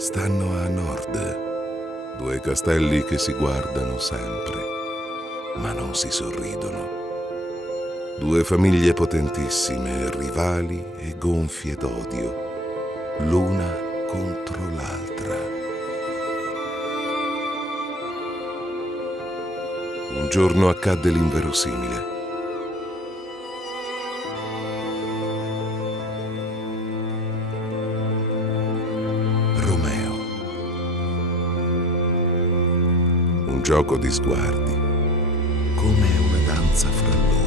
stanno a nord, due castelli che si guardano sempre, ma non si sorridono. Due famiglie potentissime, rivali e gonfie d'odio, l'una contro l'altra. Un giorno accadde l'inverosimile. Romeo. Un gioco di sguardi, come una danza fra loro.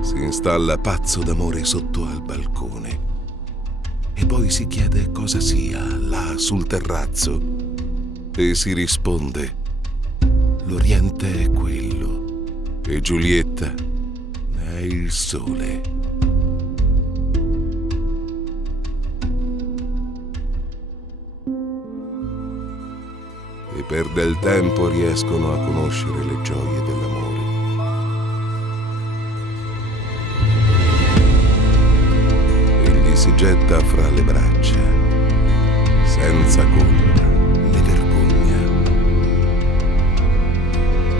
Si installa pazzo d'amore sotto al balcone e poi si chiede cosa sia là sul terrazzo e si risponde: l'Oriente è quello e Giulietta è il sole. E per del tempo riescono a conoscere le gioie dell'amore. Si getta fra le braccia, senza colpa né vergogna.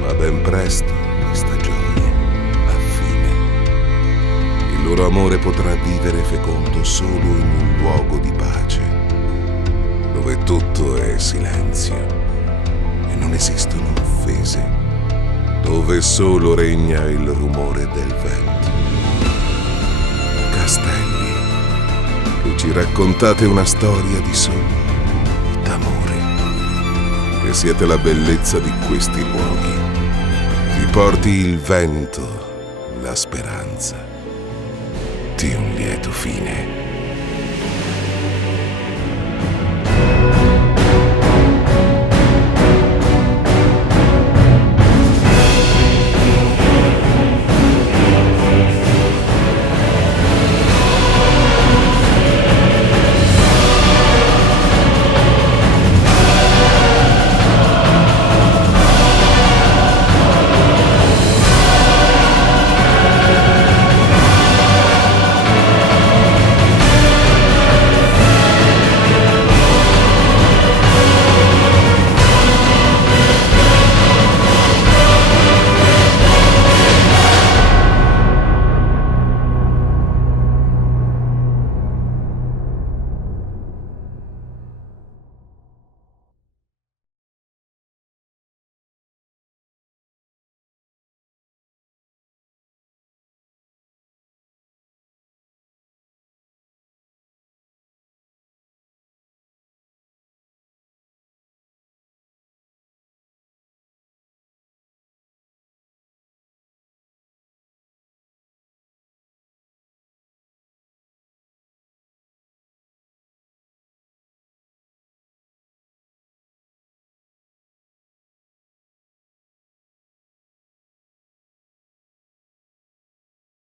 Ma ben presto questa gioia ha fine. Il loro amore potrà vivere fecondo solo in un luogo di pace, dove tutto è silenzio e non esistono offese, dove solo regna il rumore del vento. Castelli, ci raccontate una storia di sogno, d'amore, che siete la bellezza di questi luoghi, vi porti il vento, la speranza di un lieto fine.